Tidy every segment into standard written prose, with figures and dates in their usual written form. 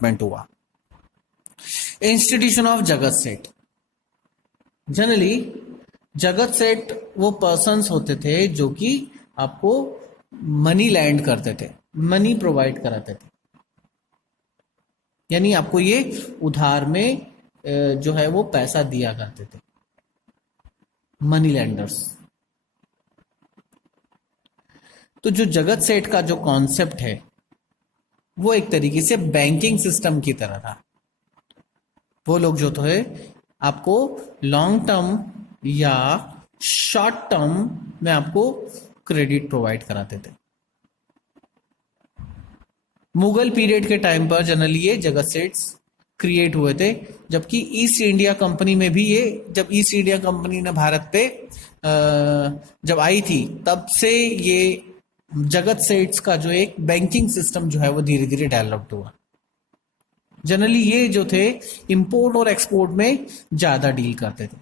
Development हुआ। Institution of जगत सेठ। जनरली जगत सेठ वो पर्सन्स होते थे जो कि आपको मनी लैंड करते थे, मनी प्रोवाइड कराते थे, यानी आपको ये उधार में जो है वो पैसा दिया करते थे, मनी लैंडर्स। तो जो जगत सेठ का जो कॉन्सेप्ट है वो एक तरीके से बैंकिंग सिस्टम की तरह था। वो लोग जो थे आपको लॉन्ग टर्म या शॉर्ट टर्म में आपको क्रेडिट प्रोवाइड कराते थे। मुगल पीरियड के टाइम पर जनरली ये जगत सेट्स क्रिएट हुए थे, जबकि ईस्ट इंडिया कंपनी में भी ये, जब ईस्ट इंडिया कंपनी ने भारत पे जब आई थी तब से ये जगत सेट्स का जो एक बैंकिंग सिस्टम जो है वो धीरे धीरे डेवलप्ड हुआ। जनरली ये जो थे इंपोर्ट और एक्सपोर्ट में ज्यादा डील करते थे,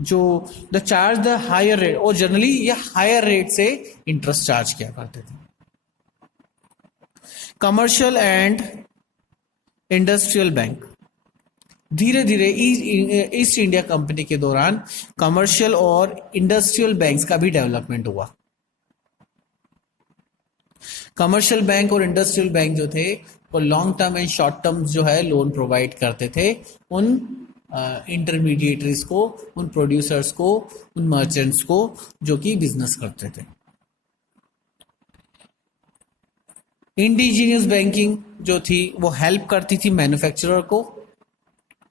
जो the charge the higher rate, और जनरली ये हायर रेट से इंटरेस्ट चार्ज किया करते थे। Commercial and industrial bank. धीरे धीरे ईस्ट इंडिया कंपनी के दौरान कमर्शियल और इंडस्ट्रियल बैंक्स का भी डेवलपमेंट हुआ। कमर्शियल बैंक और इंडस्ट्रियल बैंक जो थे वो long term and short term जो है लोन प्रोवाइड करते थे उन इंटरमीडिएटरीज को, उन प्रोड्यूसर्स को, उन मर्चेंट्स को जो कि बिजनेस करते थे। इंडिजीनियस बैंकिंग जो थी वो हेल्प करती थी मैन्युफैक्चरर को,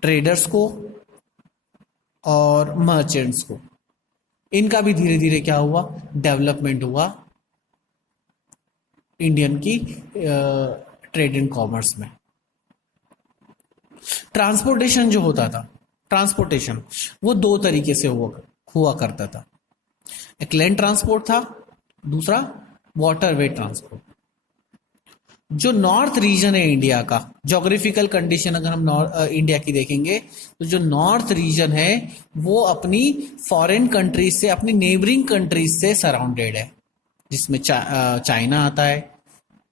ट्रेडर्स को और मर्चेंट्स को। इनका भी धीरे धीरे क्या हुआ, डेवलपमेंट हुआ इंडियन की ट्रेड एंड कॉमर्स में। ट्रांसपोर्टेशन जो होता था, ट्रांसपोर्टेशन वो दो तरीके से हुआ करता था। एक लैंड ट्रांसपोर्ट था, दूसरा वाटरवे ट्रांसपोर्ट। जो नॉर्थ रीजन है इंडिया का, ज्योग्राफिकल कंडीशन अगर हम इंडिया की देखेंगे तो जो नॉर्थ रीजन है वो अपनी फॉरेन कंट्रीज से, अपनी नेबरिंग कंट्रीज से सराउंडेड है, जिसमें चाइना आता है,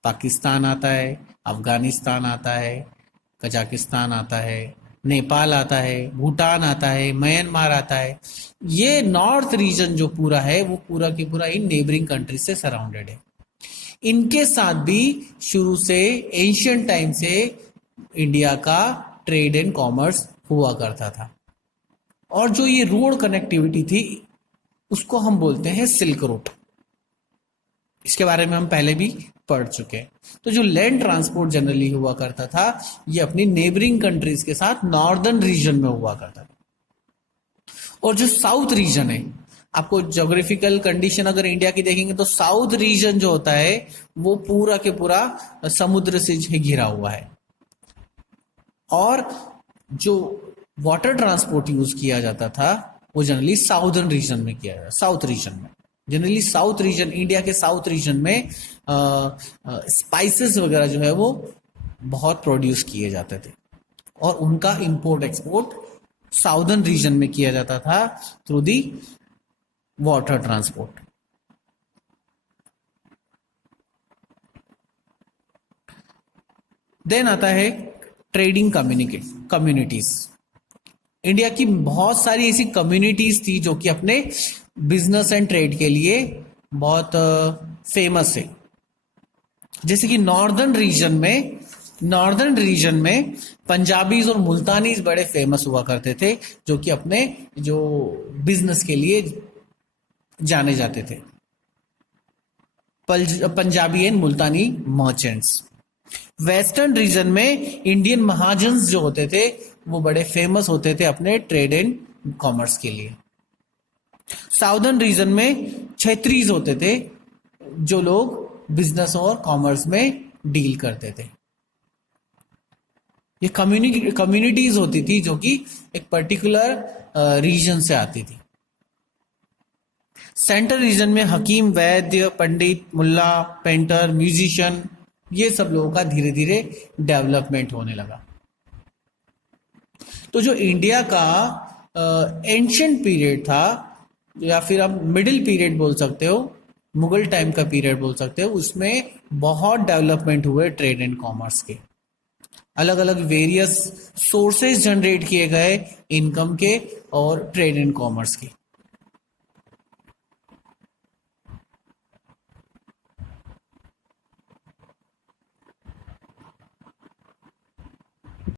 पाकिस्तान आता है, अफगानिस्तान आता है, कजाकिस्तान आता है, नेपाल आता है, भूटान आता है, म्यांमार आता है। ये नॉर्थ रीजन जो पूरा है वो पूरा की पूरा इन नेबरिंग कंट्रीज से सराउंडेड है। इनके साथ भी शुरू से एंशियंट टाइम से इंडिया का ट्रेड एंड कॉमर्स हुआ करता था। और जो ये रोड कनेक्टिविटी थी उसको हम बोलते हैं सिल्क रूट। इसके बारे में हम पहले भी पढ़ चुके हैं। तो जो लैंड ट्रांसपोर्ट जनरली हुआ करता था ये अपनी नेबरिंग कंट्रीज के साथ नॉर्दर्न रीजन में हुआ करता था। और जो साउथ रीजन है, आपको ज्योग्राफिकल कंडीशन अगर इंडिया की देखेंगे तो साउथ रीजन जो होता है वो पूरा के पूरा समुद्र से घिरा हुआ है। और जो वाटर ट्रांसपोर्ट यूज किया जाता था वो जनरली साउदर्न रीजन में किया जाता, साउथ रीजन में। जनरली साउथ रीजन, इंडिया के साउथ रीजन में स्पाइसेस वगैरह जो है वो बहुत प्रोड्यूस किए जाते थे और उनका इंपोर्ट एक्सपोर्ट साउदर्न रीजन में किया जाता था through the water transport. Then आता है ट्रेडिंग कम्युनिटीज। इंडिया की बहुत सारी ऐसी कम्युनिटीज थी जो कि अपने बिजनेस एंड ट्रेड के लिए बहुत फेमस है। जैसे कि नॉर्दर्न रीजन में पंजाबीज और मुल्तानीज बड़े फेमस हुआ करते थे जो कि अपने जो बिजनेस के लिए जाने जाते थे, Punjabi and Multani merchants. Western region में इंडियन महाजन्स जो होते थे वो बड़े फेमस होते थे अपने ट्रेड एंड कॉमर्स के लिए। साउदर्न रीजन में क्षेत्रीज होते थे जो लोग बिजनेस और कॉमर्स में डील करते थे। ये कम्युनिटीज होती थी जो कि एक पर्टिकुलर रीजन से आती थी। सेंट्रल रीजन में हकीम, वैद्य, पंडित, मुल्ला, पेंटर, म्यूजिशियन, ये सब लोगों का धीरे धीरे डेवलपमेंट होने लगा। तो जो इंडिया का एंशिएंट पीरियड था या फिर आप मिडिल पीरियड बोल सकते हो, मुगल टाइम का पीरियड बोल सकते हो, उसमें बहुत डेवलपमेंट हुए ट्रेड एंड कॉमर्स के। अलग अलग वेरियस सोर्सेज जनरेट किए गए इनकम के और ट्रेड एंड कॉमर्स के।